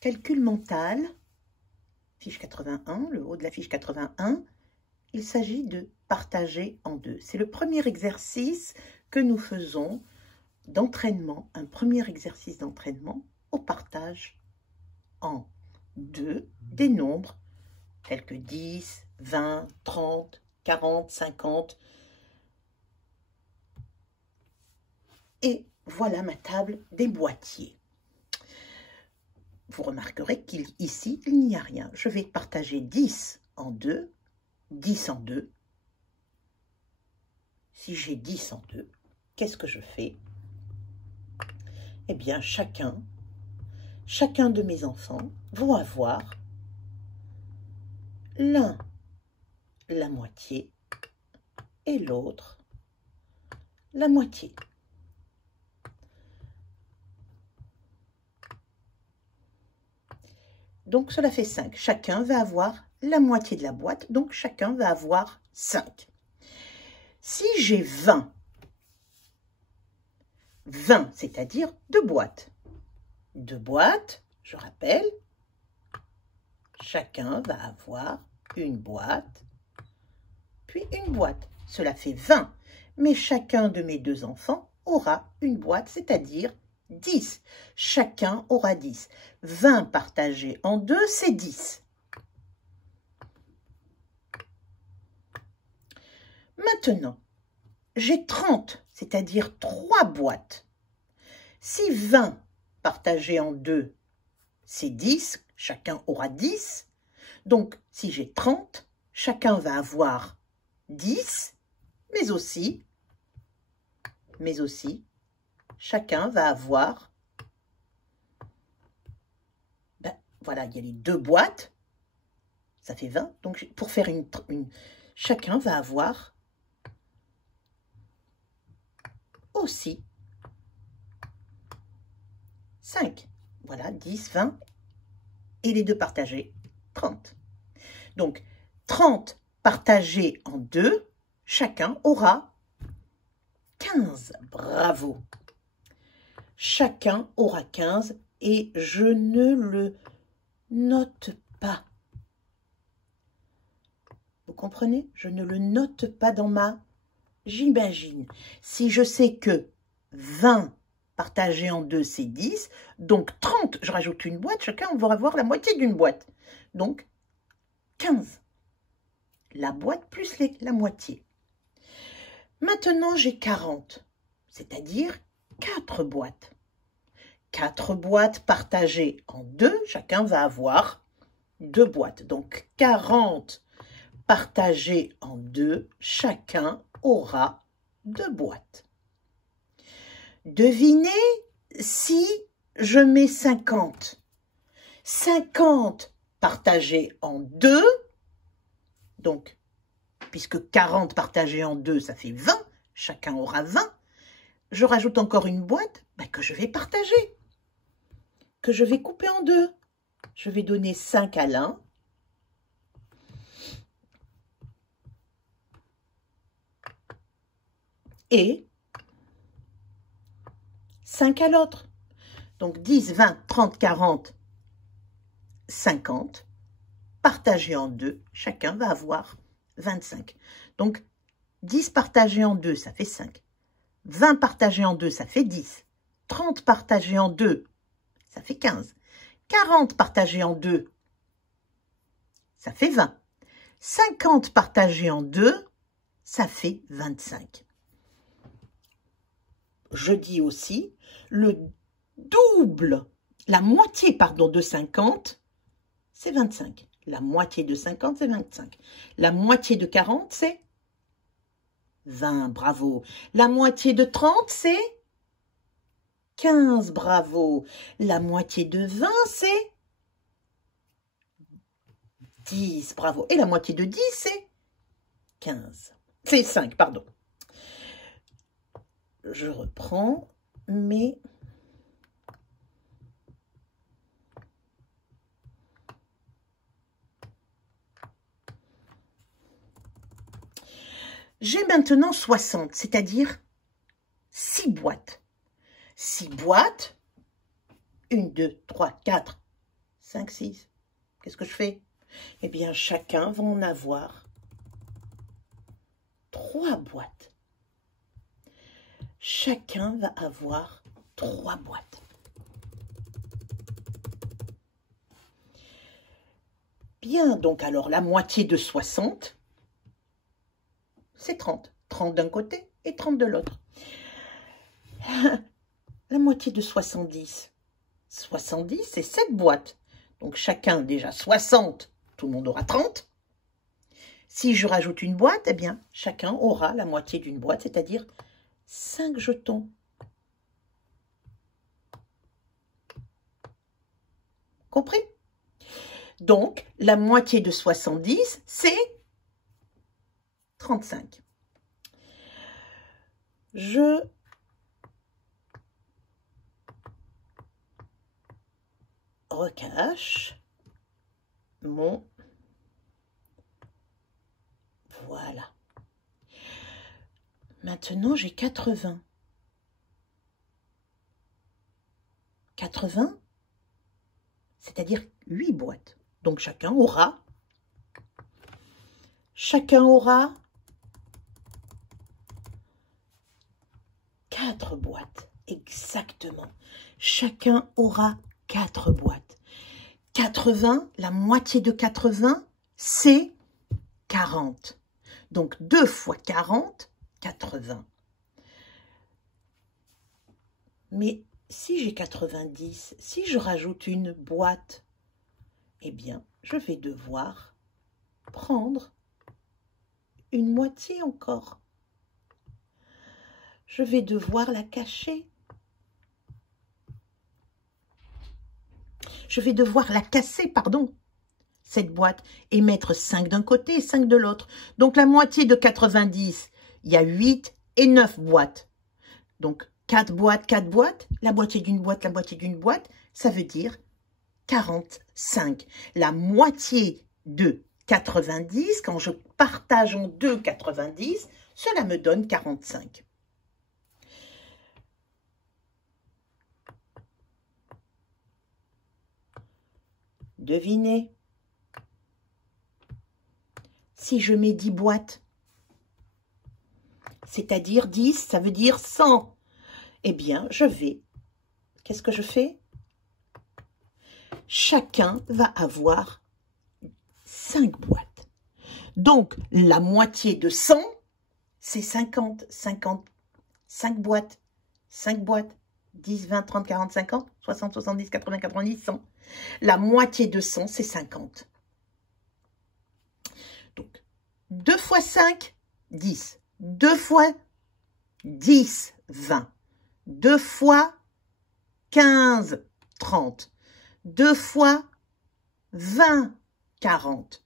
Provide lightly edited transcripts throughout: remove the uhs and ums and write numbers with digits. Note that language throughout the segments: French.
Calcul mental, fiche 81, le haut de la fiche 81, il s'agit de partager en deux. C'est le premier exercice que nous faisons d'entraînement, un premier exercice d'entraînement au partage en deux des nombres tels que 10, 20, 30, 40, 50. Et voilà ma table des boîtiers. Vous remarquerez qu'ici, il n'y a rien. Je vais partager 10 en deux, 10 en deux. Si j'ai 10 en deux, qu'est-ce que je fais? Eh bien, chacun de mes enfants vont avoir l'un la moitié et l'autre la moitié. Donc, cela fait 5. Chacun va avoir la moitié de la boîte, donc chacun va avoir 5. Si j'ai 20, c'est-à-dire 2 boîtes. 2 boîtes, je rappelle, chacun va avoir une boîte, puis une boîte. Cela fait 20, mais chacun de mes deux enfants aura une boîte, c'est-à-dire 10. Chacun aura 10. 20 partagé en 2, c'est 10. Maintenant, j'ai 30, c'est-à-dire 3 boîtes. Si 20 partagé en 2, c'est 10, chacun aura 10. Donc, si j'ai 30, chacun va avoir 10, mais aussi, chacun va avoir, voilà, il y a les 2 boîtes, ça fait 20. Donc, pour faire chacun va avoir aussi 5. Voilà, 10, 20, et les 2 partagés, 30. Donc, 30 partagés en 2, chacun aura 15. Bravo! Chacun aura 15 et je ne le note pas. Vous comprenez? Je ne le note pas dans ma j'imagine. Si je sais que 20 partagé en 2, c'est 10, donc 30, je rajoute une boîte, chacun va avoir la moitié d'une boîte. Donc, 15. La boîte plus la moitié. Maintenant, j'ai 40, c'est-à-dire 4 boîtes. 4 boîtes partagées en 2, chacun va avoir 2 boîtes. Donc, 40 partagées en 2, chacun aura 2 boîtes. Devinez si je mets 50. 50 partagés en 2, donc, puisque 40 partagés en 2, ça fait 20, chacun aura 20. Je rajoute encore une boîte que je vais partager, que je vais couper en 2. Je vais donner 5 à l'un. Et 5 à l'autre. Donc 10, 20, 30, 40, 50. Partagé en 2, chacun va avoir 25. Donc 10 partagé en 2, ça fait 5. 20 partagé en 2, ça fait 10. 30 partagé en 2, ça fait 15. 40 partagé en 2, ça fait 20. 50 partagé en 2, ça fait 25. Je dis aussi, le double, la moitié, pardon, de 50, c'est 25. La moitié de 50, c'est 25. La moitié de 40, c'est 20, bravo. La moitié de 30, c'est 15, bravo. La moitié de 20, c'est 10, bravo. Et la moitié de 10, c'est 15. C'est 5, pardon. Je reprends mes... J'ai maintenant 60, c'est-à-dire 6 boîtes. 6 boîtes, 1, 2, 3, 4, 5, 6. Qu'est-ce que je fais? Eh bien, chacun va en avoir 3 boîtes. Chacun va avoir 3 boîtes. Bien, donc alors la moitié de 60, c'est 30. 30 d'un côté et 30 de l'autre. La moitié de 70. 70, c'est 7 boîtes. Donc chacun, déjà 60, tout le monde aura 30. Si je rajoute une boîte, eh bien, chacun aura la moitié d'une boîte, c'est-à-dire 5 jetons. Compris? Donc, la moitié de 70, c'est 35. Je recache mon... Voilà. Maintenant, j'ai 80. 80, c'est-à-dire 8 boîtes. Donc, chacun aura 4 boîtes. Exactement. Chacun aura 4 boîtes. 80, la moitié de 80, c'est 40. Donc, 2 fois 40, 80. Mais si j'ai 90, si je rajoute une boîte, eh bien, je vais devoir prendre une moitié encore. Je vais devoir la cacher. Je vais devoir la casser, pardon, cette boîte, et mettre 5 d'un côté et 5 de l'autre. Donc, la moitié de 90, il y a 8 et 9 boîtes. Donc, 4 boîtes, 4 boîtes, la moitié d'une boîte, ça veut dire 45. La moitié de 90, quand je partage en deux 90, cela me donne 45. Devinez. Si je mets 10 boîtes, c'est-à-dire 10, ça veut dire 100. Eh bien, je vais... Qu'est-ce que je fais? Chacun va avoir 5 boîtes. Donc, la moitié de 100, c'est 50. 50, 5 boîtes. 5 boîtes. 10, 20, 30, 40, 50, 60, 70, 80, 90, 100. La moitié de 100, c'est 50. Donc, 2 fois 5, 10. 2 fois 10, 20. 2 fois 15, 30. 2 fois 20, 40.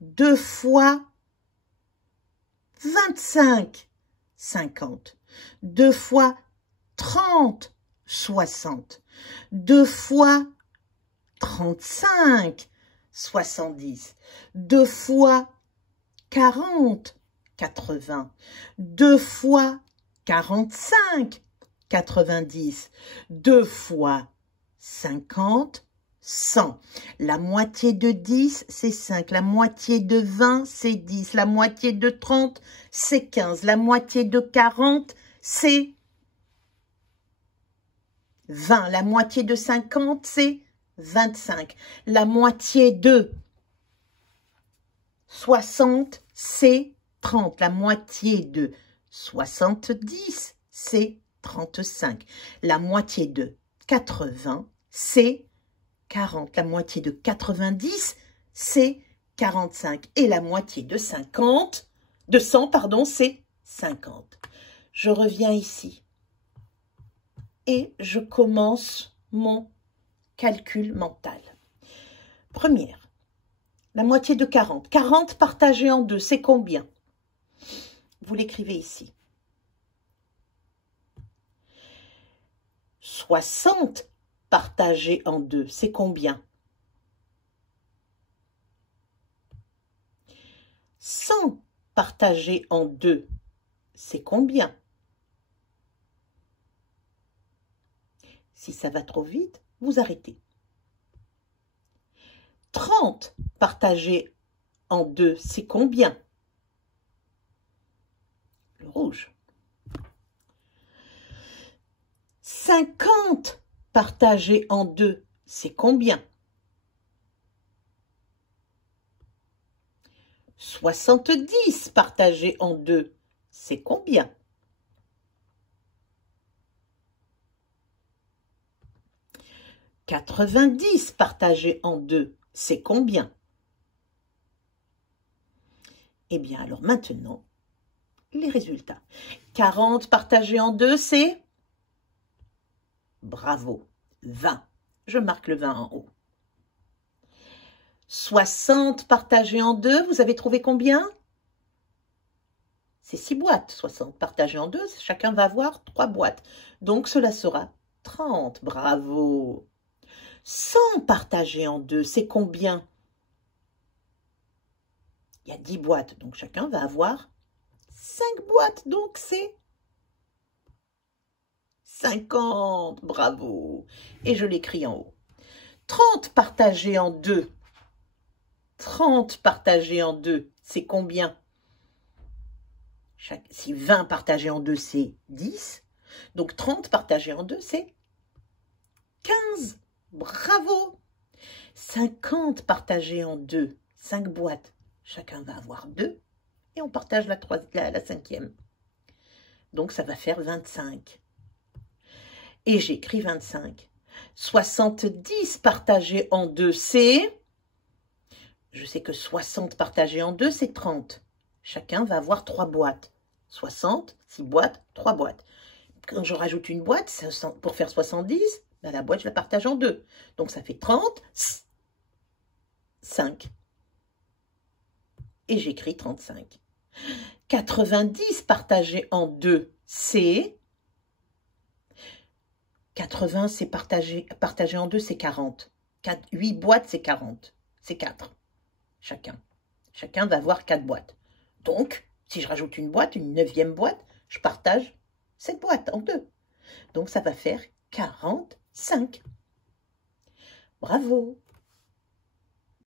2 fois 25, 50. 2 fois 30, 60. 2 fois 35, 70. 2 fois 40, 80. 2 fois 45, 90. 2 fois 50, 100. La moitié de 10, c'est 5. La moitié de 20, c'est 10. La moitié de 30, c'est 15. La moitié de 40, c'est 20. La moitié de 50, c'est 25. La moitié de 60, c'est 30. La moitié de 70, c'est 35. La moitié de 80, c'est 40. La moitié de 90, c'est 45. Et la moitié de 100, pardon, c'est 50. Je reviens ici et je commence mon calcul mental. Première, la moitié de 40. 40 partagé en 2, c'est combien? Vous l'écrivez ici. 60 partagé en 2, c'est combien? 100 partagé en 2, c'est combien? Si ça va trop vite, vous arrêtez. 30 partagé en 2, c'est combien? Le rouge. 50 partagé en 2, c'est combien? 70 partagé en 2, c'est combien? 90 partagé en 2, c'est combien? Eh bien, alors maintenant, les résultats. 40 partagé en 2, c'est? Bravo, 20. Je marque le 20 en haut. 60 partagé en 2, vous avez trouvé combien? C'est 6 boîtes. 60 partagé en 2, chacun va avoir 3 boîtes. Donc, cela sera 30. Bravo. 100 partagé en 2, c'est combien? Il y a 10 boîtes, donc chacun va avoir 5 boîtes. Donc, c'est 50. Bravo. Et je l'écris en haut. 30 partagé en 2. 30 partagé en 2, c'est combien? Si 20 partagé en 2, c'est 10. Donc 30 partagé en 2, c'est 15. Bravo. 50 partagé en 2, 5 boîtes. Chacun va avoir 2. Et on partage la 5e. Donc ça va faire 25. Et j'écris 25. 70 partagé en 2, c'est... Je sais que 60 partagé en 2, c'est 30. Chacun va avoir 3 boîtes. 60, 6 boîtes, 3 boîtes. Quand je rajoute une boîte, pour faire 70, ben la boîte, je la partage en 2. Donc, ça fait 30, 5. Et j'écris 35. 90 partagé en 2, c'est... 80, c'est partagé en 2, c'est 40. 8 boîtes, c'est 40. C'est 4. Chacun. Chacun va avoir 4 boîtes. Donc, si je rajoute une boîte, une 9e boîte, je partage cette boîte en 2. Donc, ça va faire 45. Bravo!